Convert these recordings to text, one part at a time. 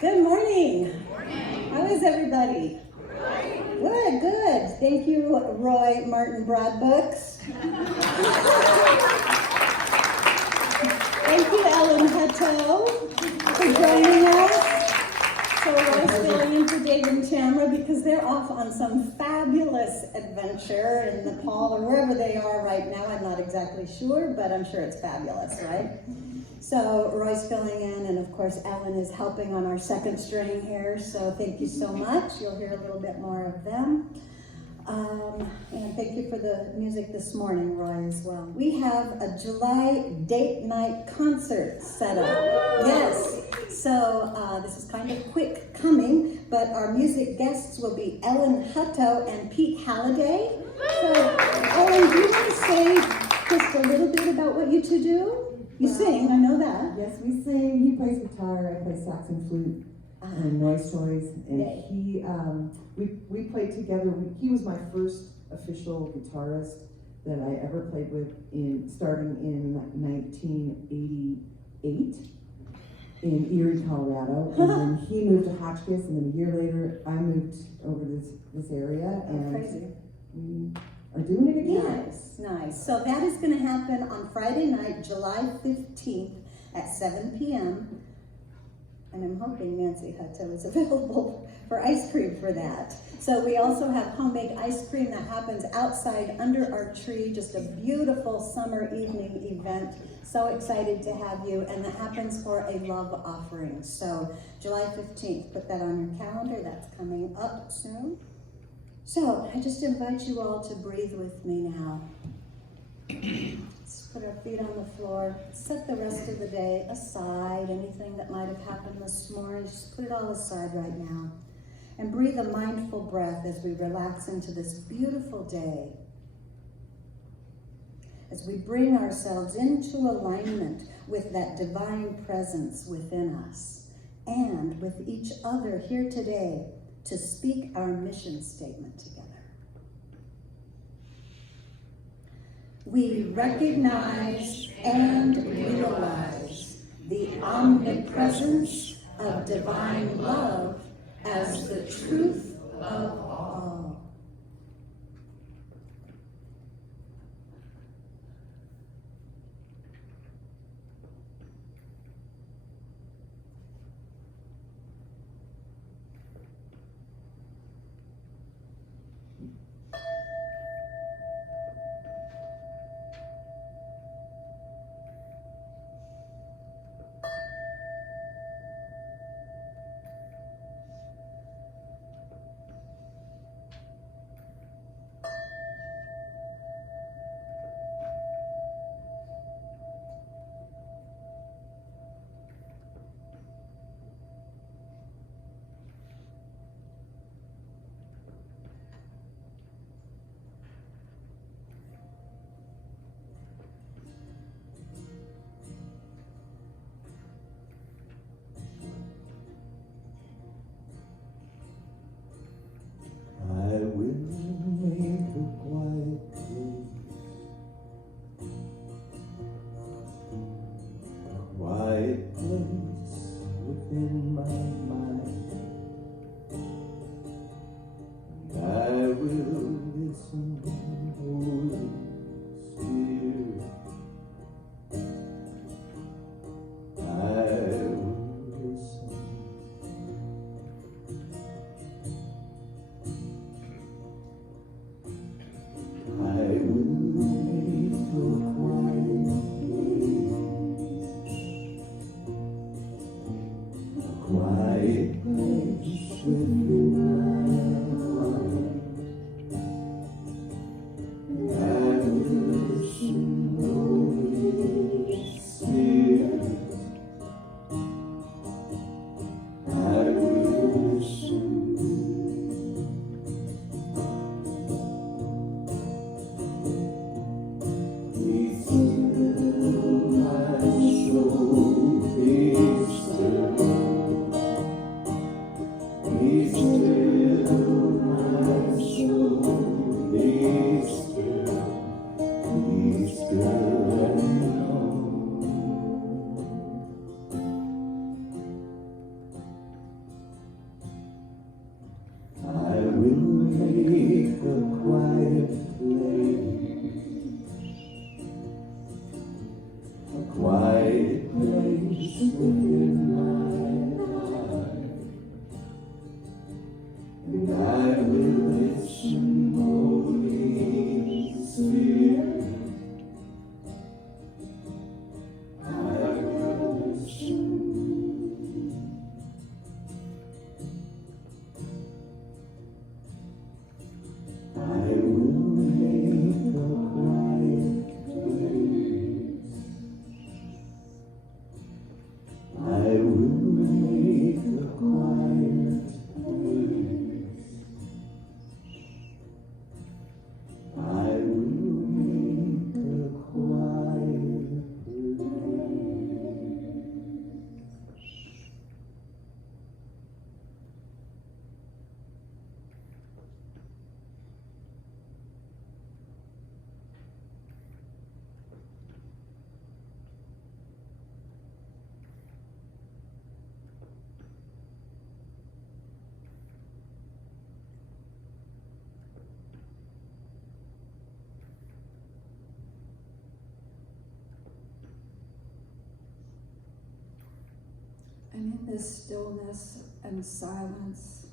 Good morning. How is everybody? Good, good. Thank you, Roy Martin Broadbooks. Thank you, Ellen Hutto, for joining us. So Roy's filling in for Dave and Tamara because they're off on some fabulous adventure in Nepal or wherever they are right now. I'm not exactly sure, but I'm sure it's fabulous, right? So Roy's filling in, and of course Ellen is helping on our second string here, so thank you so much. You'll hear a little bit more of them. And thank you for the music this morning, Roy, as well. We have a July date night concert set up. Yes, so this is kind of quick coming, but our music guests will be Ellen Hutto and Pete Halliday. So Ellen, do you want to say just a little bit about what you two do? You sing, I know that. Yes, we sing. He plays guitar, I play sax and flute and noise toys. And we played together. He was my first official guitarist that I ever played with starting in 1988 in Erie, Colorado. And then he moved to Hotchkiss, and then a year later I moved over this area. And crazy. We are doing it again. Nice, nice. So that is going to happen on Friday night, July 15th at 7 p.m. And I'm hoping Nancy Hutto is available for ice cream for that. So we also have homemade ice cream that happens outside under our tree, just a beautiful summer evening event. So excited to have you, and that happens for a love offering. So July 15th, put that on your calendar, that's coming up soon. So I just invite you all to breathe with me now. Just put our feet on the floor, set the rest of the day aside, anything that might have happened this morning, just put it all aside right now. And breathe a mindful breath as we relax into this beautiful day. As we bring ourselves into alignment with that divine presence within us and with each other here today to speak our mission statement together. We recognize and realize the omnipresence of divine love as the truth of all. And in this stillness and silence,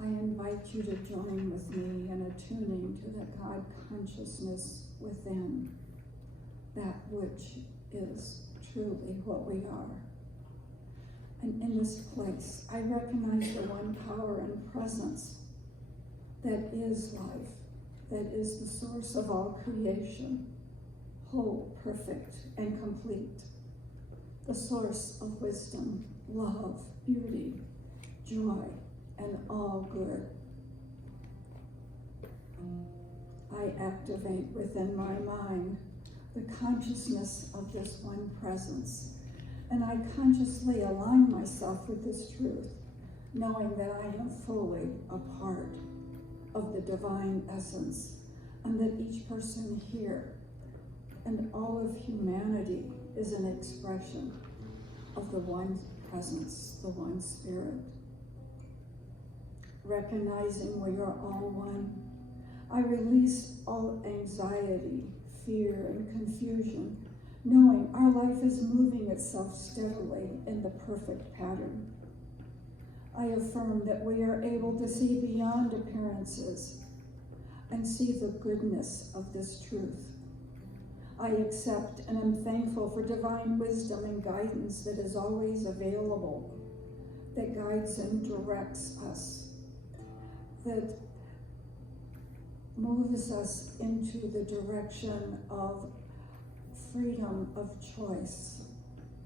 I invite you to join with me in attuning to the God consciousness within, that which is truly what we are. And in this place, I recognize the one power and presence that is life, that is the source of all creation, whole, perfect, and complete, the source of wisdom, love, beauty, joy, and all good. I activate within my mind the consciousness of this one presence, and I consciously align myself with this truth, knowing that I am fully a part of the divine essence, and that each person here and all of humanity is an expression of the one presence, the one spirit. Recognizing we are all one, I release all anxiety, fear, and confusion, knowing our life is moving itself steadily in the perfect pattern. I affirm that we are able to see beyond appearances and see the goodness of this truth. I accept and am thankful for divine wisdom and guidance that is always available, that guides and directs us, that moves us into the direction of freedom of choice,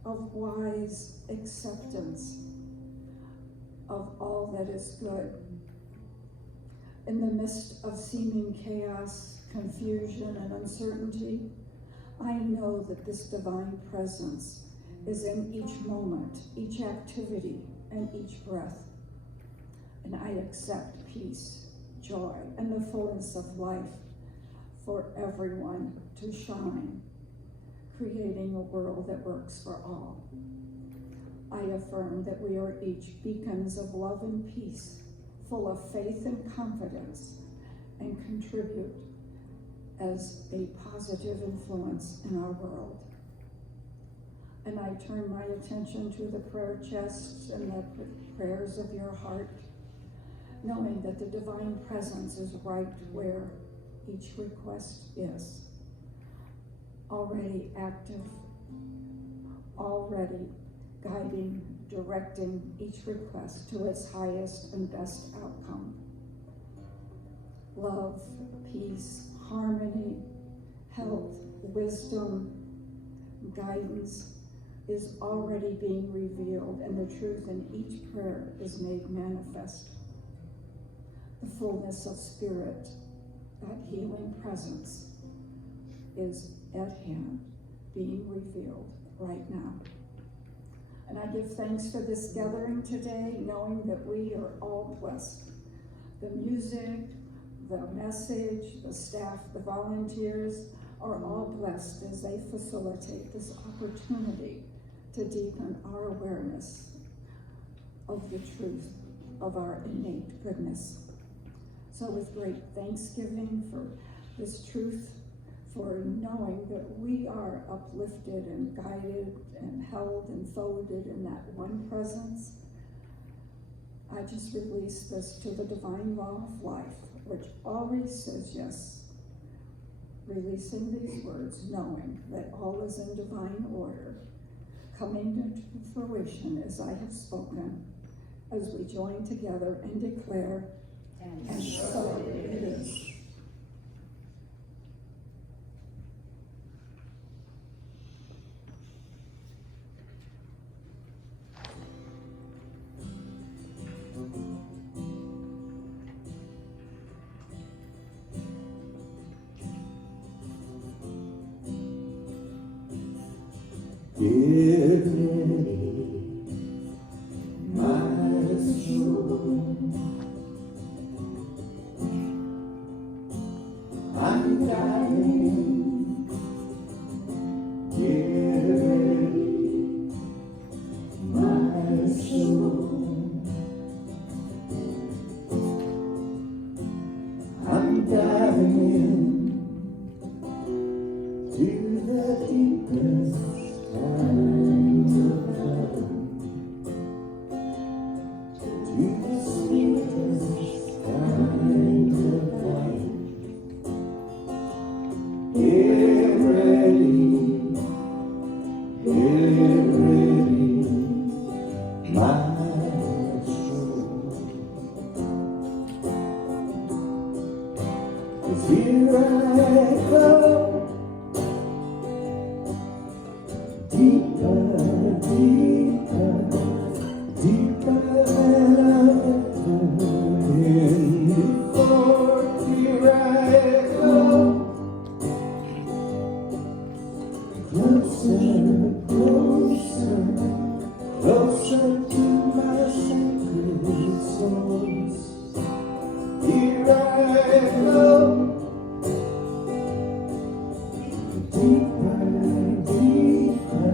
of wise acceptance of all that is good. In the midst of seeming chaos, confusion, and uncertainty, I know that this divine presence is in each moment, each activity, and each breath. And I accept peace, joy, and the fullness of life for everyone to shine, creating a world that works for all. I affirm that we are each beacons of love and peace, full of faith and confidence, and contribute as a positive influence in our world. And I turn my attention to the prayer chests and the prayers of your heart, knowing that the divine presence is right where each request is, already active, already guiding, directing each request to its highest and best outcome. Love, peace, harmony, health, wisdom, guidance is already being revealed, and the truth in each prayer is made manifest. The fullness of spirit, that healing presence, is at hand, being revealed right now. And I give thanks for this gathering today, knowing that we are all blessed. The music, the message, the staff, the volunteers are all blessed as they facilitate this opportunity to deepen our awareness of the truth of our innate goodness. So with great thanksgiving for this truth, for knowing that we are uplifted and guided and held and folded in that one presence, I just release this to the divine law of life, which always says yes. Releasing these words, knowing that all is in divine order, coming into fruition as I have spoken, as we join together and declare, and so it is. Get ready, my soul. I'm dying. Get ready, my soul. I'm diving to the deepest. Time to come. get ready, my soul. 'Cause here I go, deeper, deeper, deeper than I've ever been before. Here I go, closer, closer, closer to my sacred source. Here I go, deeper, deeper,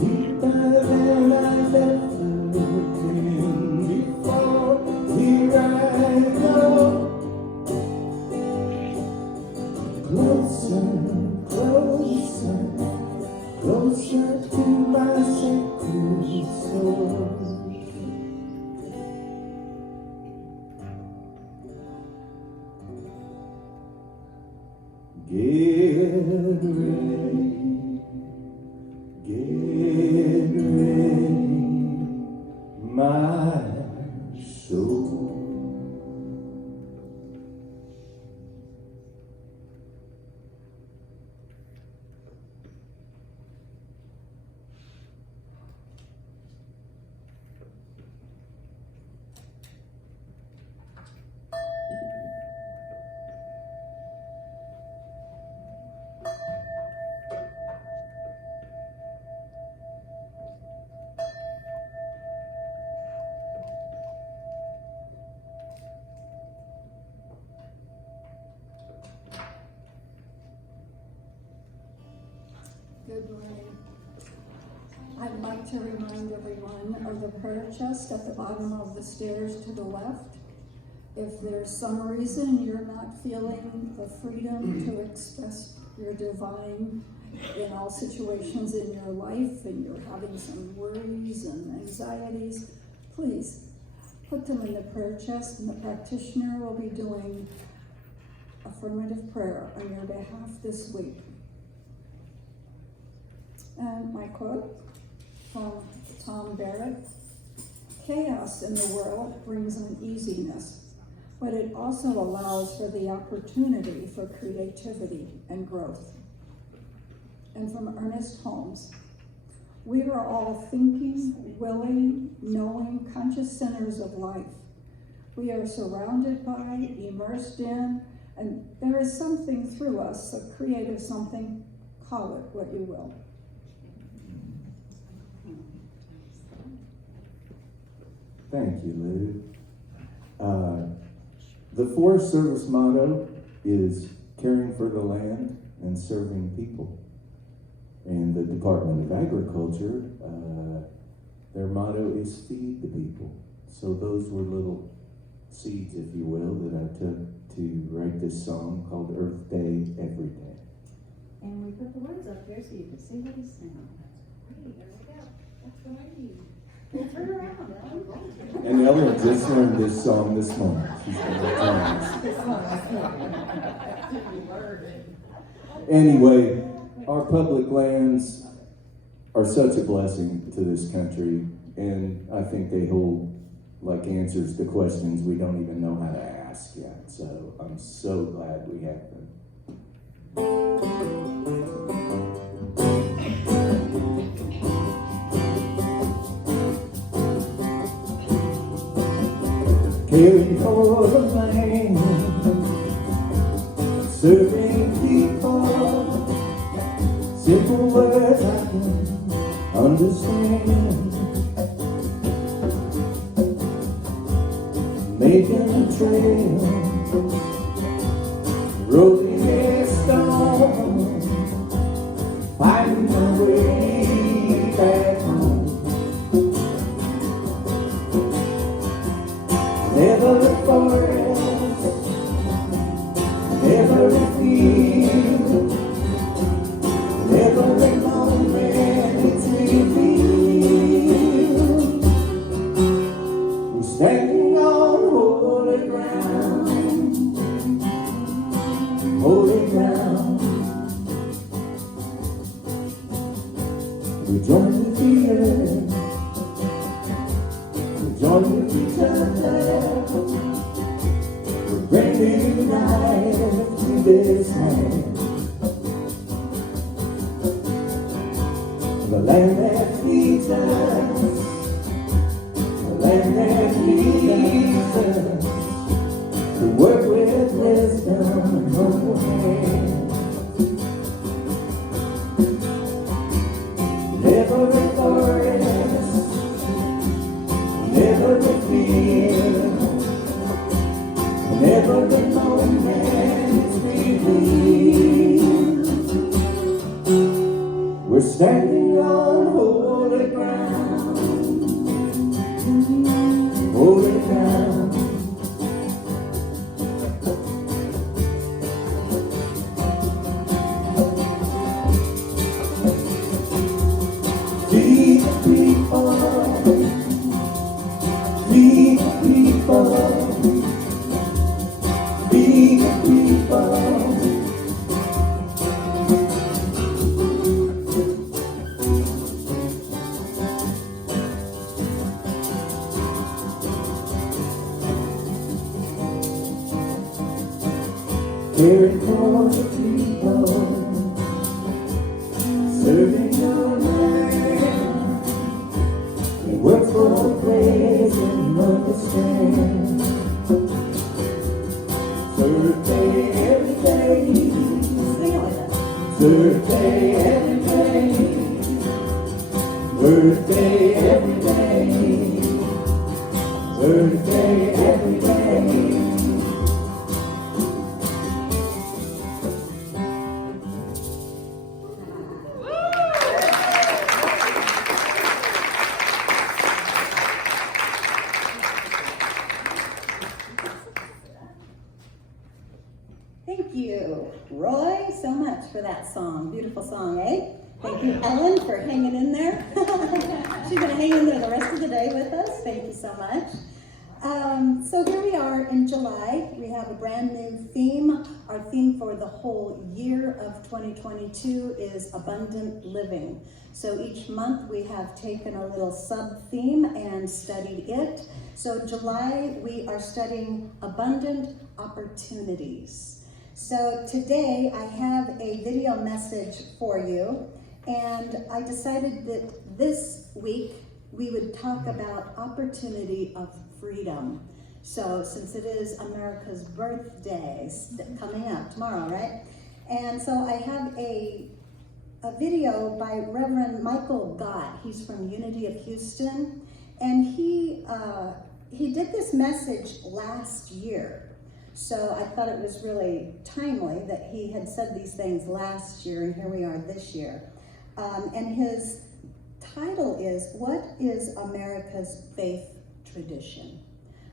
deeper than I've ever been before. Here I go, closer, closer, closer to my sacred source. Get ready, my soul. Good morning. I'd like to remind everyone of the prayer chest at the bottom of the stairs to the left. If there's some reason you're not feeling the freedom to express your divine in all situations in your life, and you're having some worries and anxieties, please put them in the prayer chest, and the practitioner will be doing affirmative prayer on your behalf this week. And my quote from Tom Barrett: chaos in the world brings uneasiness, but it also allows for the opportunity for creativity and growth. And from Ernest Holmes: we are all thinking, willing, knowing, conscious centers of life. We are surrounded by, immersed in, and there is something through us, a creative something, call it what you will. Thank you, Lou. The Forest Service motto is caring for the land and serving people. And the Department of Agriculture, their motto is feed the people. So those were little seeds, if you will, that I took to write this song called Earth Day Every Day. And we put the words up there so you can see what he's saying. Great, there we go. That's what I need. Well, turn around, Ellen. And Ellen just learned this song this morning. She's been learning. Anyway, our public lands are such a blessing to this country, and I think they hold like answers to questions we don't even know how to ask yet. So I'm so glad we have them. Caring for the land, serving people, simple words I can understand. Making a trail, rolling a stone, finding my way back home. Never a forest, never a field, never a moment it's revealed. We're standing on holy ground, We join with the earth, we join with each other. We're bringing life to this land. The land that feeds us, the land that leads us, to work with wisdom and humble hands. Never victorious, never defeated, never the moment revealed. We're standing on holy ground, holy ground. Feed the people, feed the people, feed the people. Caring for the people, serving your land. We work for praise and understand. Third day every day, Sing it with us. third day every day, third day every day, third day every day. Thank you, Roy, so much for that song. Beautiful song, eh? Thank you, Ellen, for hanging in there. She's going to hang in there the rest of the day with us. Thank you so much. So here we are in July. We have a brand new theme. Our theme for the whole year of 2022 is abundant living. So each month we have taken a little sub-theme and studied it. So July we are studying abundant opportunities. So today I have a video message for you, and I decided that this week we would talk about opportunity of freedom. So since it is America's birthday coming up tomorrow, right? And so I have a video by Reverend Michael Gott. He's from Unity of Houston, and he did this message last year. So I thought it was really timely that he had said these things last year, and here we are this year. And his title is, What is America's Faith Tradition?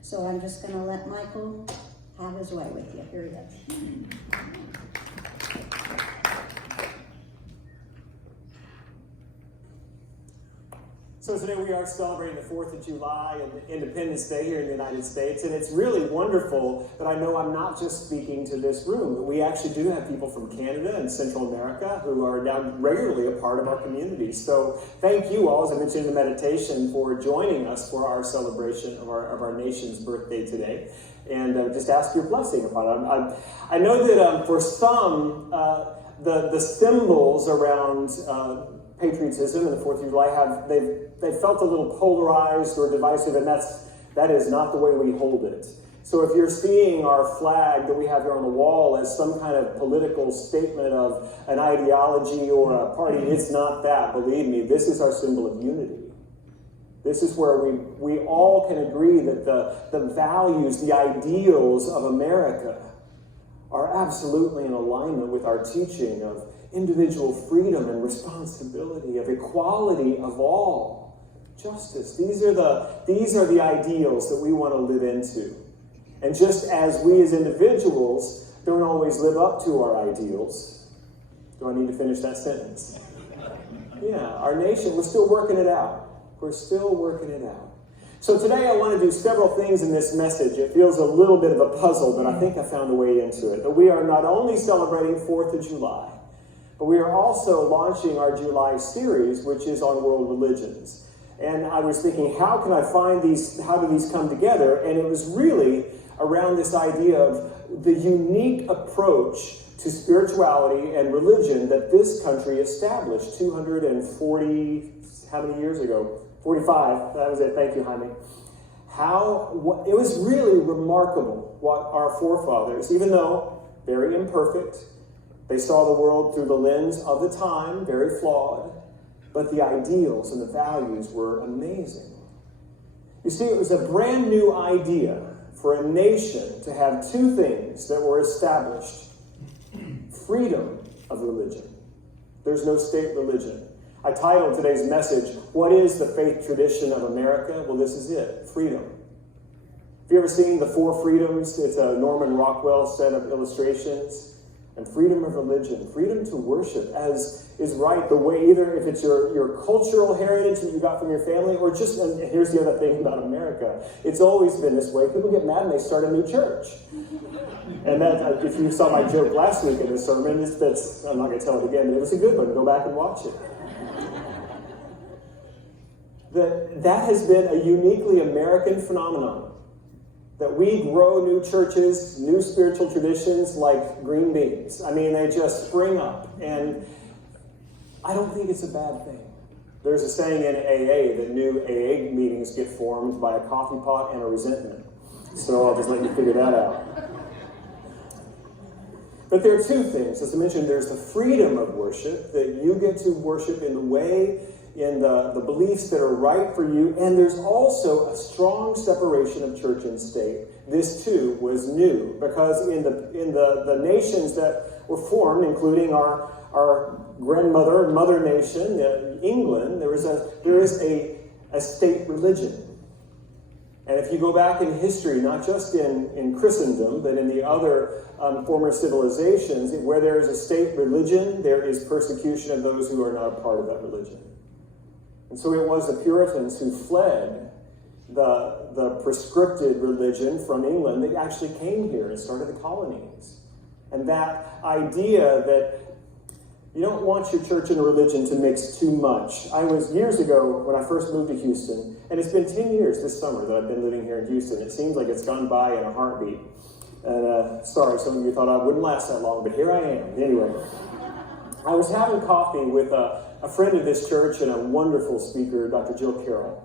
So I'm just going to let Michael have his way with you. Here he is. So today we are celebrating the 4th of July and Independence Day here in the United States, and it's really wonderful that I know I'm not just speaking to this room, but we actually do have people from Canada and Central America who are now regularly a part of our community. So thank you all, as I mentioned in the meditation, for joining us for our celebration of our nation's birthday today, and just ask your blessing upon it. I know that for some, the symbols around patriotism and the 4th of July they've felt a little polarized or divisive, and that is not the way we hold it. So if you're seeing our flag that we have here on the wall as some kind of political statement of an ideology or a party, it's not that. Believe me, this is our symbol of unity. This is where we all can agree that the values, the ideals of America are absolutely in alignment with our teaching of individual freedom and responsibility, of equality of all, justice. These are the ideals that we want to live into. And just as we as individuals don't always live up to our ideals, do I need to finish that sentence? Yeah, our nation, we're still working it out. We're still working it out. So today I want to do several things in this message. It feels a little bit of a puzzle, but I think I found a way into it. That we are not only celebrating 4th of July, But we are also launching our July series, which is on world religions. And I was thinking, how can I find these, how do these come together? And it was really around this idea of the unique approach to spirituality and religion that this country established 240, how many years ago? 45, that was it, thank you, Jaime. It was really remarkable what our forefathers, even though very imperfect, they saw the world through the lens of the time, very flawed, but the ideals and the values were amazing. You see, it was a brand new idea for a nation to have two things that were established. Freedom of religion. There's no state religion. I titled today's message, What is the Faith Tradition of America? Well, this is it, freedom. Have you ever seen The Four Freedoms? It's a Norman Rockwell set of illustrations. And freedom of religion, freedom to worship as is right, the way, either if it's your cultural heritage that you got from your family, or just, and here's the other thing about America, it's always been this way. People get mad and they start a new church. And that, if you saw my joke last week in the sermon, I'm not going to tell it again, but it was a good one. Go back and watch it. That has been a uniquely American phenomenon. That we grow new churches, new spiritual traditions like green beans. I mean, they just spring up. And I don't think it's a bad thing. There's a saying in AA that new AA meetings get formed by a coffee pot and a resentment. So I'll just let you figure that out. But there are two things. As I mentioned, there's the freedom of worship, that you get to worship in the way, in the beliefs that are right for you, and there's also a strong separation of church and state. This too was new, because in the nations that were formed, including our grandmother and mother nation, England, there is a state religion. And if you go back in history, not just in Christendom, but in the other former civilizations, where there is a state religion, there is persecution of those who are not a part of that religion. And so it was the Puritans who fled the prescripted religion from England that actually came here and started the colonies. And that idea that you don't want your church and religion to mix too much. I was years ago when I first moved to Houston, and it's been 10 years this summer that I've been living here in Houston. It seems like it's gone by in a heartbeat. And sorry, some of you thought I wouldn't last that long, but here I am. Anyway, I was having coffee with a friend of this church and a wonderful speaker, Dr. Jill Carroll.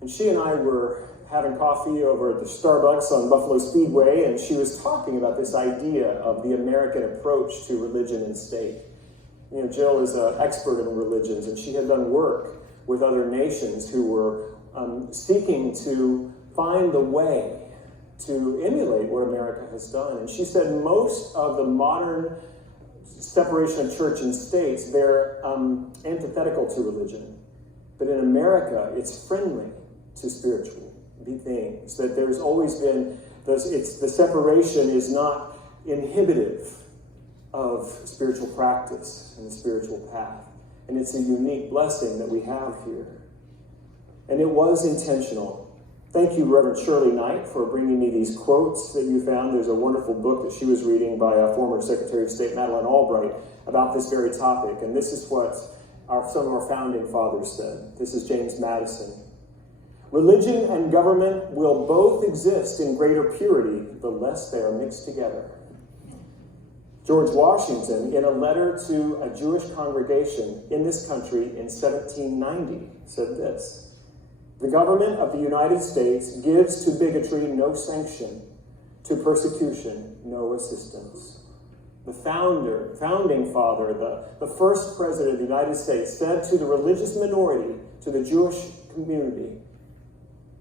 And she and I were having coffee over at the Starbucks on Buffalo Speedway, and she was talking about this idea of the American approach to religion and state. You know, Jill is an expert in religions, and she had done work with other nations who were seeking to find the way to emulate what America has done. And she said most of the modern separation of church and states, they're antithetical to religion. But in America, it's friendly to spiritual things. That there's always been, the separation is not inhibitive of spiritual practice and the spiritual path. And it's a unique blessing that we have here. And it was intentional. Thank you, Reverend Shirley Knight, for bringing me these quotes that you found. There's a wonderful book that she was reading by former Secretary of State Madeleine Albright about this very topic. And this is what some of our founding fathers said. This is James Madison. Religion and government will both exist in greater purity the less they are mixed together. George Washington, in a letter to a Jewish congregation in this country in 1790, said this: "The government of the United States gives to bigotry no sanction, to persecution no assistance." The founding father, the first president of the United States, said to the religious minority, to the Jewish community,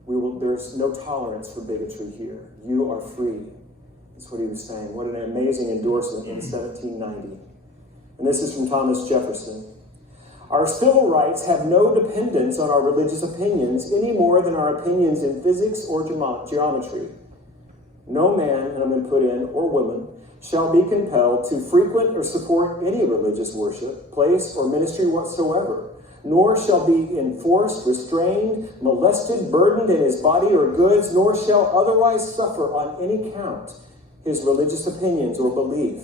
there's no tolerance for bigotry here. You are free. That's what he was saying. What an amazing endorsement in 1790. And this is from Thomas Jefferson. "Our civil rights have no dependence on our religious opinions any more than our opinions in physics or geometry. No man," and I'm going to put in, "or woman, shall be compelled to frequent or support any religious worship, place, or ministry whatsoever, nor shall be enforced, restrained, molested, burdened in his body or goods, nor shall otherwise suffer on any count his religious opinions or belief.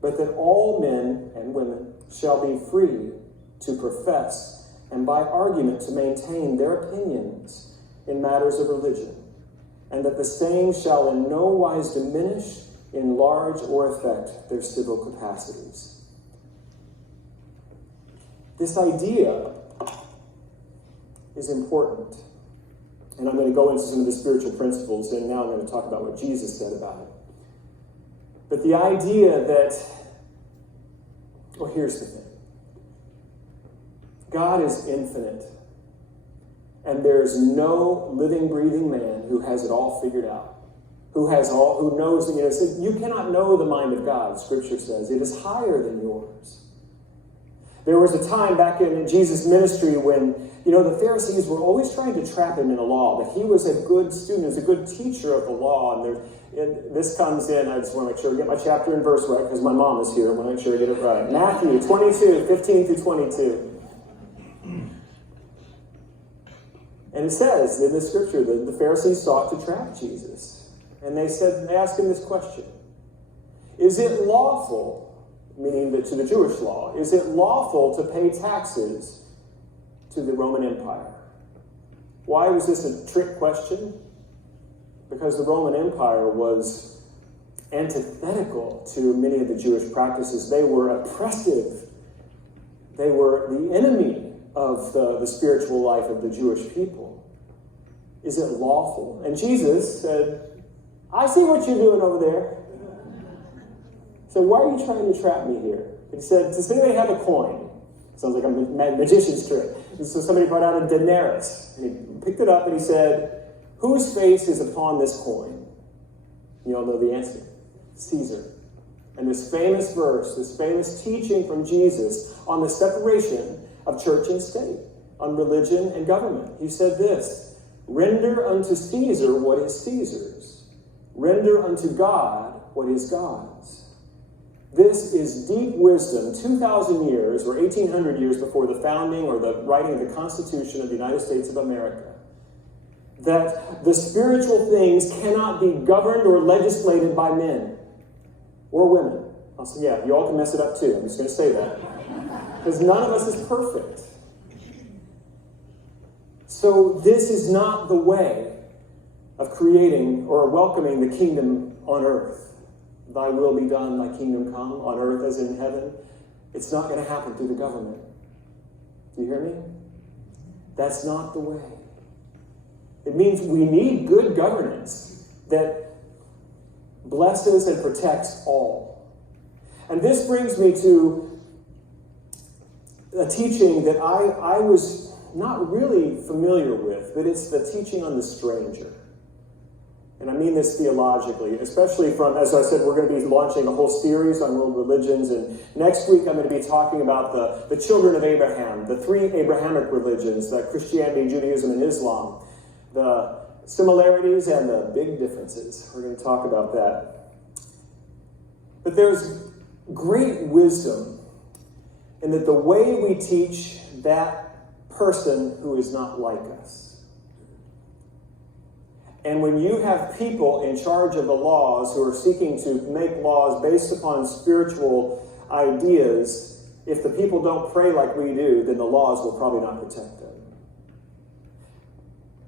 but that all men and women shall be free to profess and by argument to maintain their opinions in matters of religion, and that the same shall in no wise diminish, enlarge, or affect their civil capacities. This idea is important. And I'm going to go into some of the spiritual principles, and now I'm going to talk about what Jesus said about it. But the idea that, well, here's the thing. God is infinite, and there's no living, breathing man who has it all figured out, who knows, you cannot know the mind of God, Scripture says. It is higher than yours. There was a time back in Jesus' ministry when, the Pharisees were always trying to trap him in the law, that he was a good student, he was a good teacher of the law. And this comes in, I just want to make sure I get my chapter and verse right, because my mom is here. I want to make sure I get it right. Matthew 22, 15 through 22. And it says in the scripture that the Pharisees sought to trap Jesus. And they asked him this question. Is it lawful, meaning that to the Jewish law, is it lawful to pay taxes to the Roman Empire? Why was this a trick question? Because the Roman Empire was antithetical to many of the Jewish practices. They were oppressive. They were the enemy of the spiritual life of the Jewish people. Is it lawful? And Jesus said, I see what you're doing over there. So why are you trying to trap me here? He said, does anybody have a coin? Sounds like a magician's trick. And so somebody brought out a denarius. And he picked it up and he said, whose face is upon this coin? You all know the answer. Caesar. And this famous verse, this famous teaching from Jesus on the separation of church and state, on religion and government. He said this, render unto Caesar what is Caesar's. Render unto God what is God's. This is deep wisdom 2,000 years or 1,800 years before the founding or the writing of the Constitution of the United States of America. That the spiritual things cannot be governed or legislated by men or women. Yeah, you all can mess it up too. I'm just going to say that. Because none of us is perfect. So this is not the way of creating or welcoming the kingdom on earth. Thy will be done, thy kingdom come, on earth as in heaven. It's not going to happen through the government. Do you hear me? That's not the way. It means we need good governance that blesses and protects all. And this brings me to a teaching that I was not really familiar with, but it's the teaching on the stranger. And I mean this theologically, especially from, as I said, we're going to be launching a whole series on world religions, and next week I'm going to be talking about the children of Abraham, the three Abrahamic religions, Christianity, Judaism, and Islam, the similarities and the big differences. We're going to talk about that. But there's great wisdom in that the way we teach that person who is not like us. And when you have people in charge of the laws who are seeking to make laws based upon spiritual ideas, if the people don't pray like we do, then the laws will probably not protect them.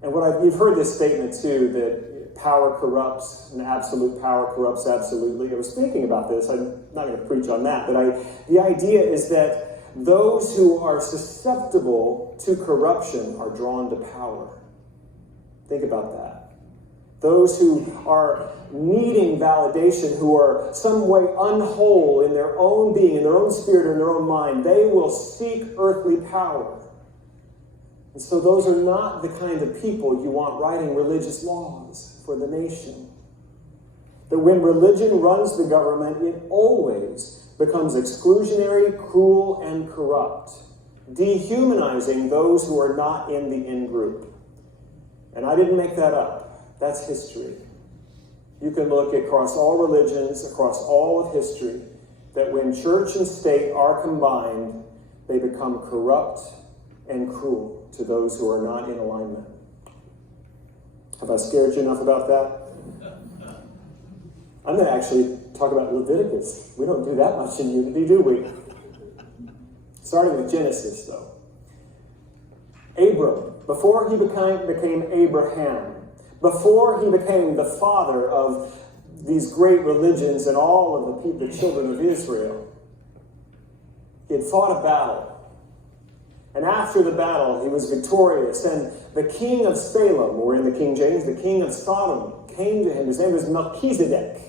And you've heard this statement too, that power corrupts and absolute power corrupts absolutely. I was thinking about this. I'm not going to preach on that, but the idea is that those who are susceptible to corruption are drawn to power. Think about that. Those who are needing validation, who are some way unwhole in their own being, in their own spirit, or in their own mind, they will seek earthly power. And so those are not the kind of people you want writing religious laws for the nation. That when religion runs the government, it always becomes exclusionary, cruel, and corrupt, dehumanizing those who are not in the in-group. And I didn't make that up. That's history. You can look across all religions, across all of history, that when church and state are combined, they become corrupt and cruel to those who are not in alignment. Have I scared you enough about that? I'm going to actually talk about Leviticus. We don't do that much in unity, do we? Starting with Genesis, though. Abram, before he became Abraham, before he became the father of these great religions and all of the children of Israel, he had fought a battle. And after the battle, he was victorious. And the king of Salem, or in the King James, the king of Sodom, came to him. His name was Melchizedek.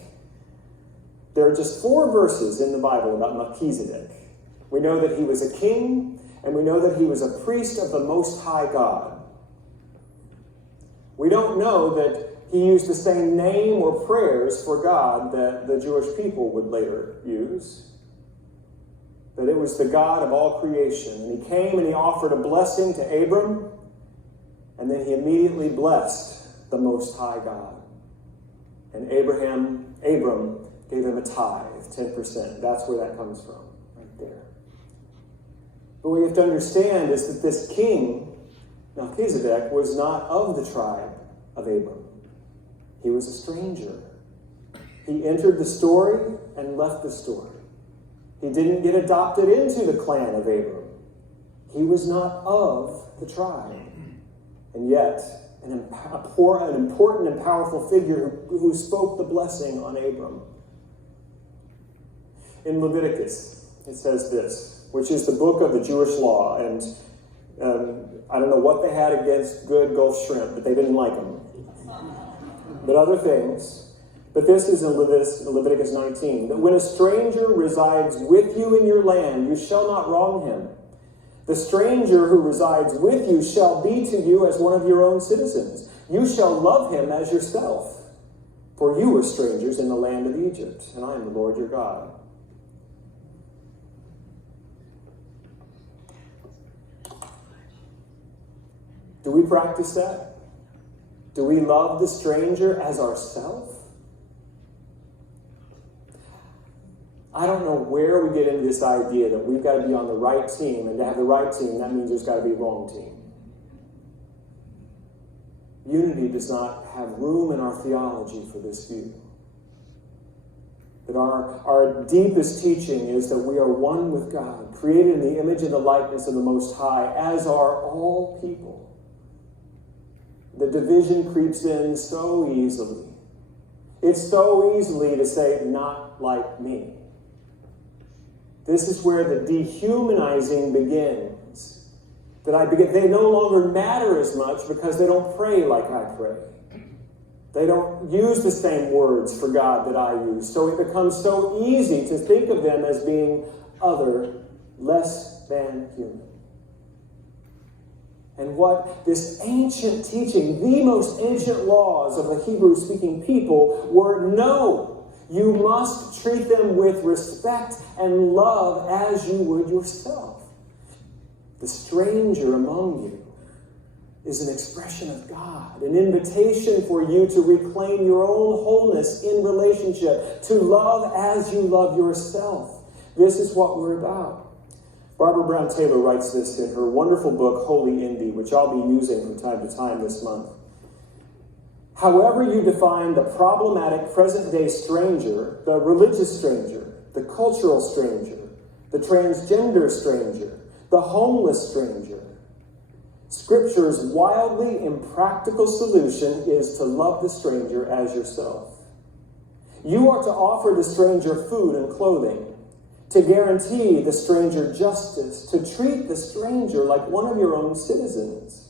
There are just 4 verses in the Bible about Melchizedek. We know that he was a king, and we know that he was a priest of the Most High God. We don't know that he used the same name or prayers for God that the Jewish people would later use. That it was the God of all creation. And he came and he offered a blessing to Abram, and then he immediately blessed the Most High God. And Abram gave him a tithe, 10%. That's where that comes from, right there. But what you have to understand is that this king, Melchizedek, was not of the tribe of Abram. He was a stranger. He entered the story and left the story. He didn't get adopted into the clan of Abram. He was not of the tribe. And yet, an important and powerful figure who spoke the blessing on Abram. In Leviticus, it says this, which is the book of the Jewish law. And I don't know what they had against good Gulf shrimp, but they didn't like them. But other things. But this is in Leviticus 19, that when a stranger resides with you in your land, you shall not wrong him. The stranger who resides with you shall be to you as one of your own citizens. You shall love him as yourself. For you were strangers in the land of Egypt, and I am the Lord your God. Do we practice that? Do we love the stranger as ourselves? I don't know where we get into this idea that we've got to be on the right team, and to have the right team, that means there's got to be a wrong team. Unity does not have room in our theology for this view. That our deepest teaching is that we are one with God, created in the image and the likeness of the Most High, as are all people. The division creeps in so easily. It's so easily to say, not like me. This is where the dehumanizing begins. They no longer matter as much because they don't pray like I pray. They don't use the same words for God that I use. So it becomes so easy to think of them as being other, less than human. And what this ancient teaching, the most ancient laws of the Hebrew-speaking people were, no. You must treat them with respect and love as you would yourself. The stranger among you is an expression of God, an invitation for you to reclaim your own wholeness in relationship, to love as you love yourself. This is what we're about. Barbara Brown Taylor writes this in her wonderful book, Holy Envy, which I'll be using from time to time this month. However you define the problematic present-day stranger, the religious stranger, the cultural stranger, the transgender stranger, the homeless stranger, Scripture's wildly impractical solution is to love the stranger as yourself. You are to offer the stranger food and clothing, to guarantee the stranger justice, to treat the stranger like one of your own citizens,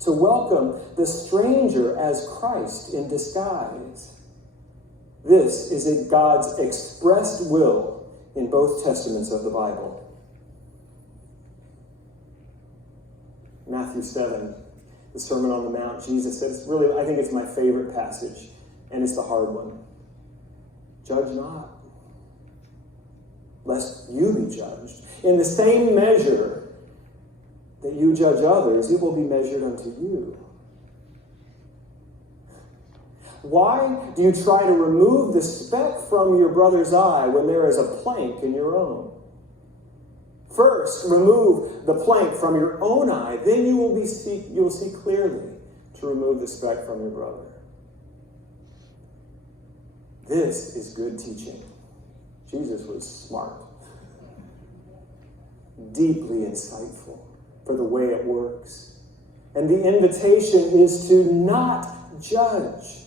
to welcome the stranger as Christ in disguise. This is God's expressed will in both testaments of the Bible. Matthew 7, the Sermon on the Mount, Jesus says, I think it's my favorite passage, and it's the hard one. Judge not, lest you be judged. In the same measure that you judge others, it will be measured unto you. Why do you try to remove the speck from your brother's eye when there is a plank in your own? First, remove the plank from your own eye, then you will see clearly to remove the speck from your brother. This is good teaching. Jesus was smart, deeply insightful for the way it works. And the invitation is to not judge.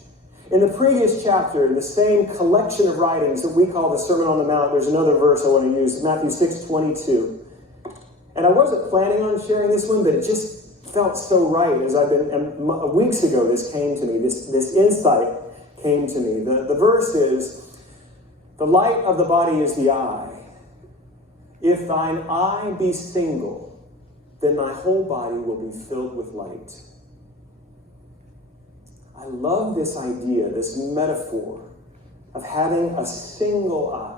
In the previous chapter, in the same collection of writings that we call the Sermon on the Mount, there's another verse I want to use, Matthew 6:22. And I wasn't planning on sharing this one, but it just felt so right as weeks ago this came to me, this insight came to me. The verse is, the light of the body is the eye. If thine eye be single, then thy whole body will be filled with light. I love this idea, this metaphor of having a single eye.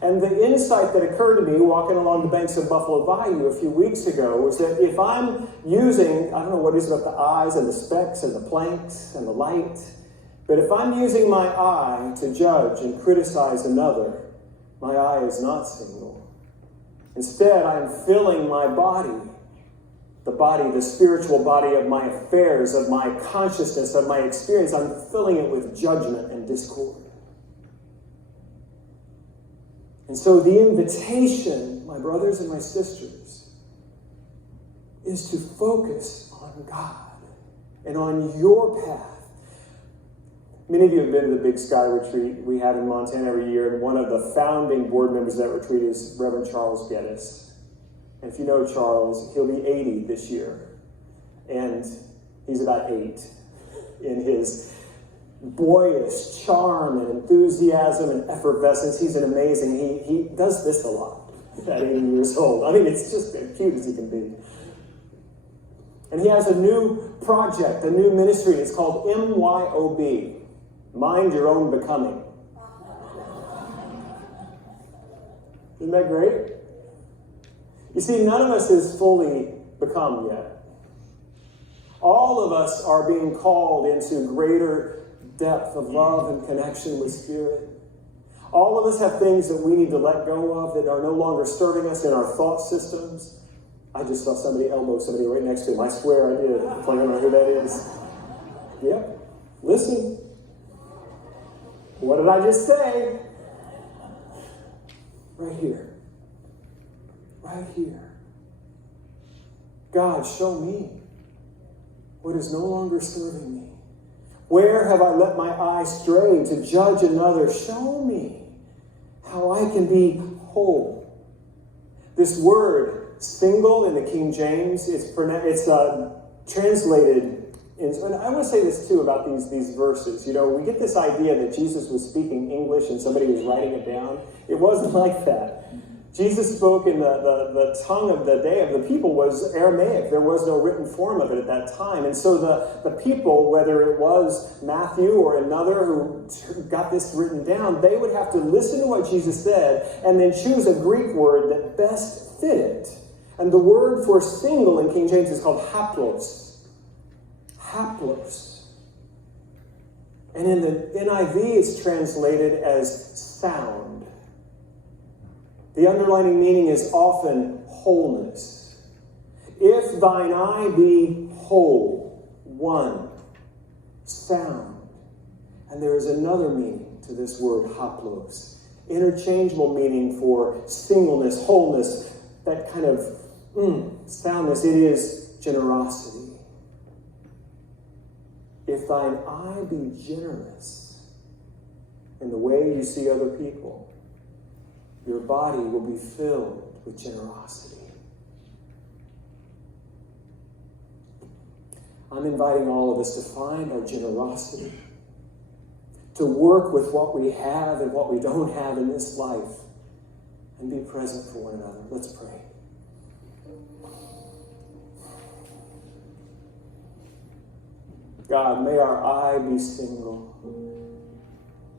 And the insight that occurred to me walking along the banks of Buffalo Bayou a few weeks ago was that if I'm using, I don't know what it is about the eyes and the specks and the planks and the light, but if I'm using my eye to judge and criticize another, my eye is not single. Instead, I'm filling my body, the spiritual body of my affairs, of my consciousness, of my experience, I'm filling it with judgment and discord. And so the invitation, my brothers and my sisters, is to focus on God and on your path. Many of you have been to the Big Sky Retreat we have in Montana every year, and one of the founding board members of that retreat is Reverend Charles Geddes. And if you know Charles, he'll be 80 this year. And he's about 8 in his boyish charm and enthusiasm and effervescence. He's an amazing, he does this a lot at 80 years old. I mean, it's just as cute as he can be. And he has a new project, a new ministry. It's called MYOB, Mind Your Own Becoming. Isn't that great? You see, none of us is fully become yet. All of us are being called into greater depth of love and connection with Spirit. All of us have things that we need to let go of that are no longer serving us in our thought systems. I just saw somebody elbow somebody right next to him. I swear I did. I don't know who that is. Yep. Listen. What did I just say? Right here. Right here. God, show me what is no longer serving me. Where have I let my eye stray to judge another? Show me how I can be whole. This word, single, in the King James, it's translated, and I want to say this too about these verses. You know, we get this idea that Jesus was speaking English and somebody was writing it down. It wasn't like that. Jesus spoke in the tongue of the day of the people was Aramaic. There was no written form of it at that time. And so the people, whether it was Matthew or another who got this written down, they would have to listen to what Jesus said and then choose a Greek word that best fit it. And the word for single in King James is called haplos. Haplos. And in the NIV, it's translated as sound. The underlying meaning is often wholeness. If thine eye be whole, one, sound. And there is another meaning to this word, haplos. Interchangeable meaning for singleness, wholeness, that kind of soundness. It is generosity. If thine eye be generous in the way you see other people, your body will be filled with generosity. I'm inviting all of us to find our generosity, to work with what we have and what we don't have in this life, and be present for one another. Let's pray. God, may our eye be single.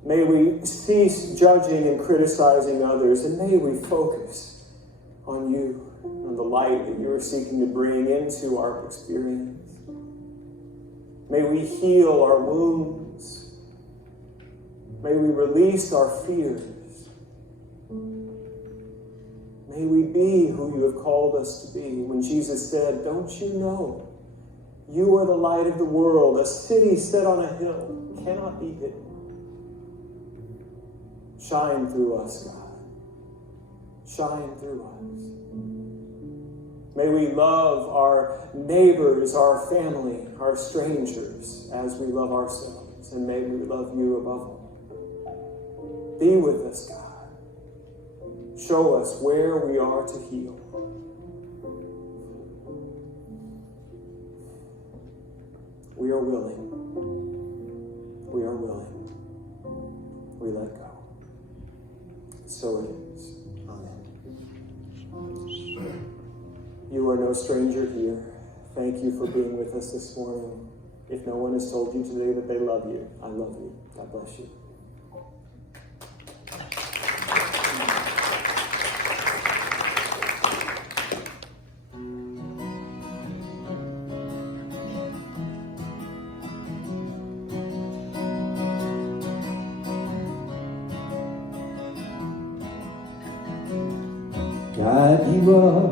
May we cease judging and criticizing others, and may we focus on you, on the light that you are seeking to bring into our experience. May we heal our wounds. May we release our fears. May we be who you have called us to be. When Jesus said, "Don't you know? You are the light of the world. A city set on a hill cannot be hidden." Shine through us, God. Shine through us. May we love our neighbors, our family, our strangers as we love ourselves. And may we love you above all. Be with us, God. Show us where we are to heal. We are willing. We are willing. We let go. So it is. Amen. You are no stranger here. Thank you for being with us this morning. If no one has told you today that they love you, I love you. God bless you. God, you are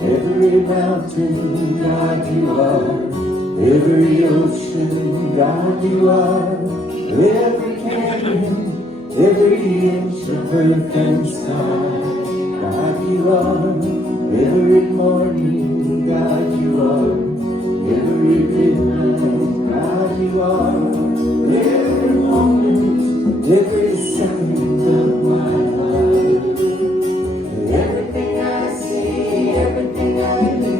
every mountain. God, you are every ocean. God, you are every canyon, every inch of earth and sky. God, you are every morning. God, you are every midnight. God, you are every moment, every second of my life. Everything I see, everything I do,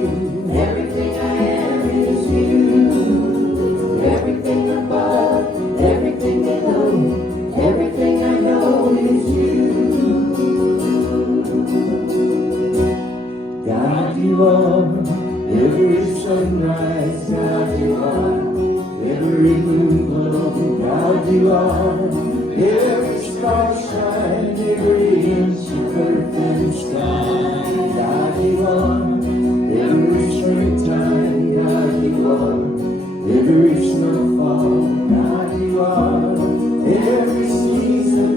everything I am is you. Everything above, everything below, everything I know is you. God, you are every sunrise. God, you are every moon glow. God, you are every star shine, every inch of earth and sky. God, you are every springtime. God, you are every snowfall. God, you are every season,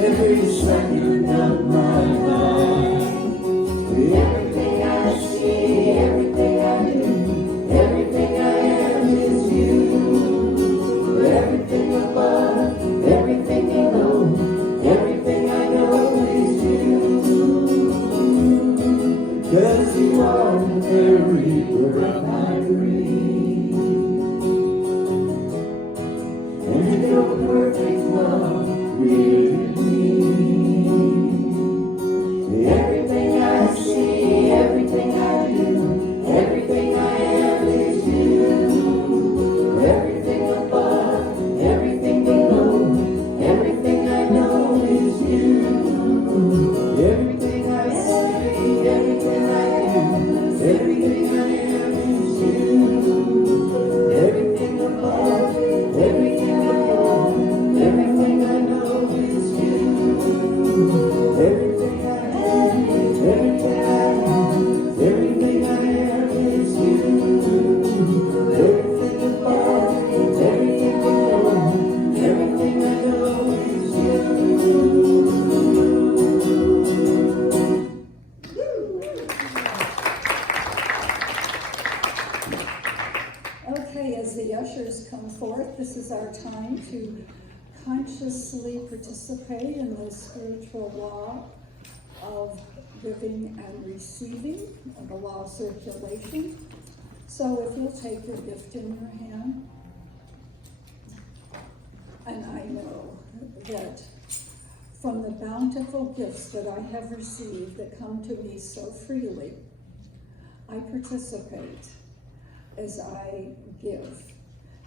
every second of my life. Everything I see, everything I do, everything I am is you. Everything above, everything below, everything I know is you. 'Cause you are the very breath I breathe. And your perfect love created me. Everything I see, everything I do, everything I am is you. Everything above, everything below, everything I know is you. Everything I see, everything I do, everything I am is you. Everything above, everything below, everything I know is you. Everything I see, everything I do, everything I am is you. Everything above, everything below, everything I know is you. Okay, as the ushers come forth, this is our time to consciously participate in the spiritual law of giving and receiving, of the law of circulation. So if you'll take your gift in your hand, and I know that from the bountiful gifts that I have received that come to me so freely, I participate as I give,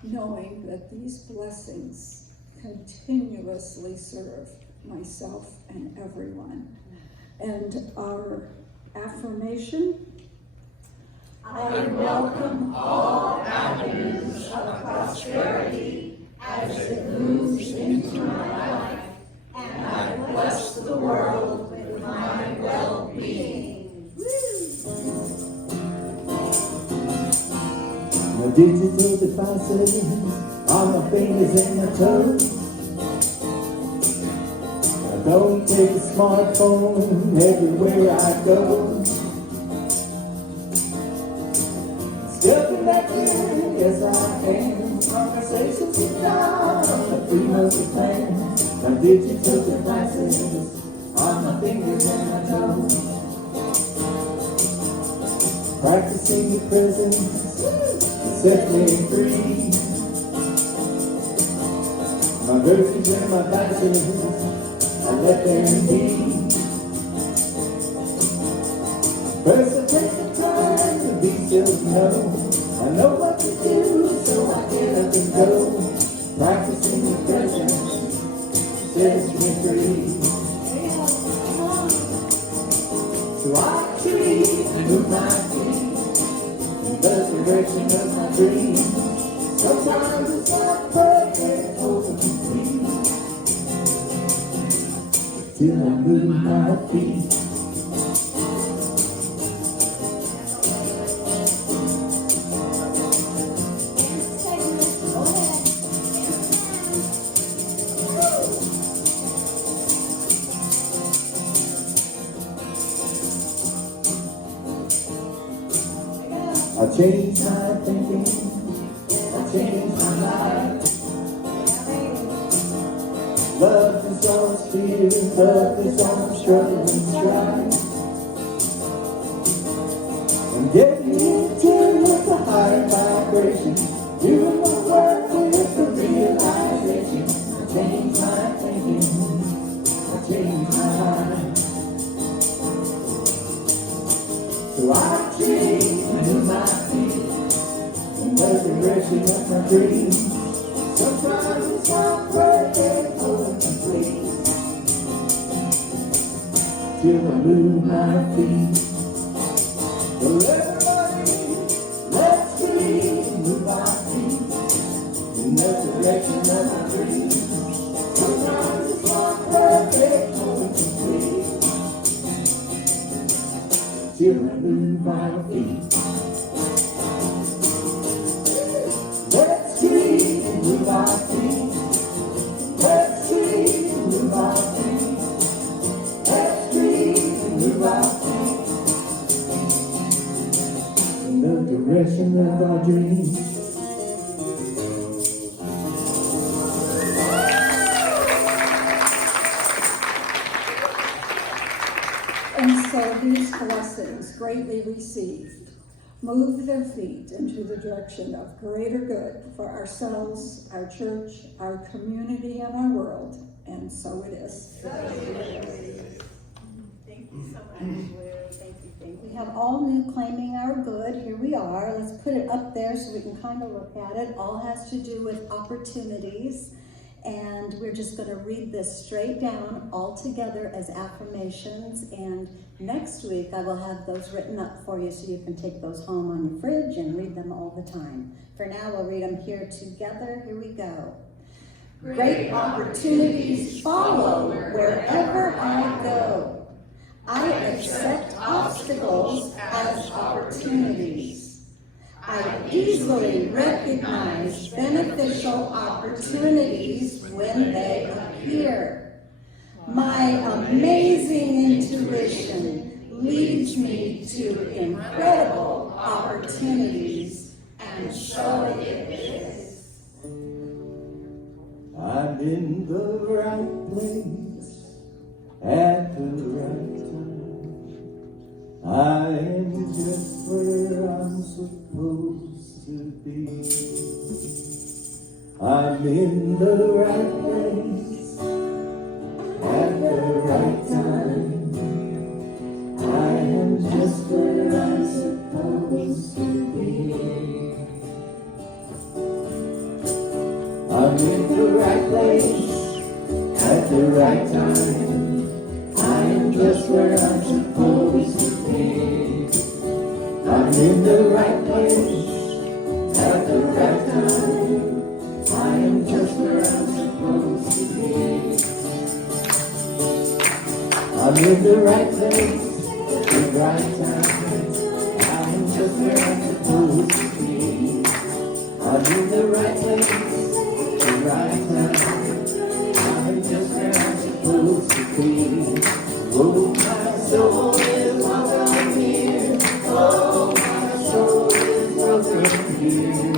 knowing that these blessings continuously serve myself and everyone. And our affirmation: I welcome all avenues of prosperity as it moves into my life, and I bless the world with my well-being. No digital devices on my fingers and my toes. I don't take a smartphone everywhere I go. Still connected yes I am. Conversations with God on the 3 months plan. Now digital devices on my fingers and my toes. Practicing the presence set me free. My virtues and my vices, I let them be. First I take the time to be still to know I know what to do, so I get up and go. Practicing the presence sets me free. So I treat and move my feet in the direction of my dreams. Sometimes it's not perfect or complete till I move my feet. I changed my thinking, I changed my life. Love is all fear, love is all struggle and strife. I'm getting in tune with the higher vibration, doing the work with the realization. I changed my thinking, I changed my life. So I change and move my feet in the direction of my dreams. Sometimes it's not perfect or complete till I move my feet. So everybody, let's dream and move our feet in the direction of my dreams. Sometimes it's not perfect or complete till I move my feet. Let's dream and move our feet. Let's dream and move our feet. Let's dream and move our feet in the direction of our dreams. And so these blessings, greatly received, move their feet into the direction of greater good for ourselves, our church, our community, and our world. And so it is. Thank you so much, Lou. Thank you, thank you. We have all new claiming our good. Here we are. Let's put it up there so we can kind of look at it. All has to do with opportunities. And we're just going to read this straight down all together as affirmations. And next week I will have those written up for you so you can take those home on your fridge and read them all the time. For now, we'll read them here together. Here we go. Great opportunities follow wherever I go. I accept obstacles as opportunities. I easily recognize beneficial opportunities when they appear. My amazing intuition leads me to incredible opportunities, and so it is. I'm in the right place at the right time. I am just where I'm supposed to be. I'm in the right place at the right time. I am just where I'm supposed to be. I'm in the right place at the right time. I am just where I'm supposed to be. I'm in the right place at the right time. I am just where I'm supposed to be. I'm in the right place at the right time. I am just where I'm supposed to be. I'm in the right place at the right time. I am just where I'm supposed to be. Oh, my soul is welcome here. Oh, my soul is welcome here.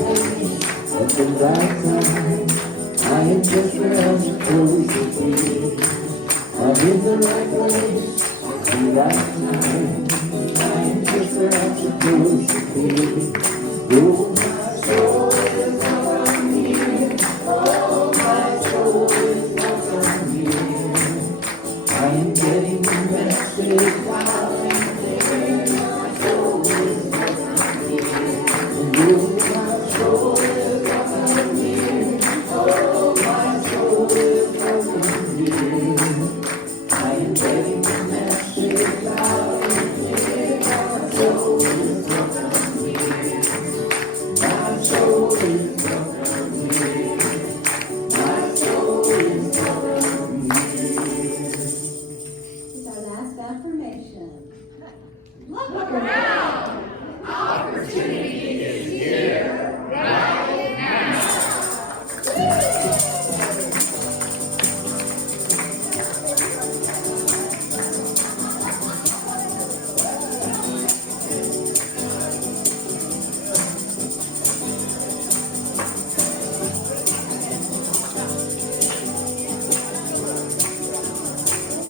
at the right time. I am just where I'm supposed to be. I'm in the right place at the right time. I am just where I'm supposed to be. Oh,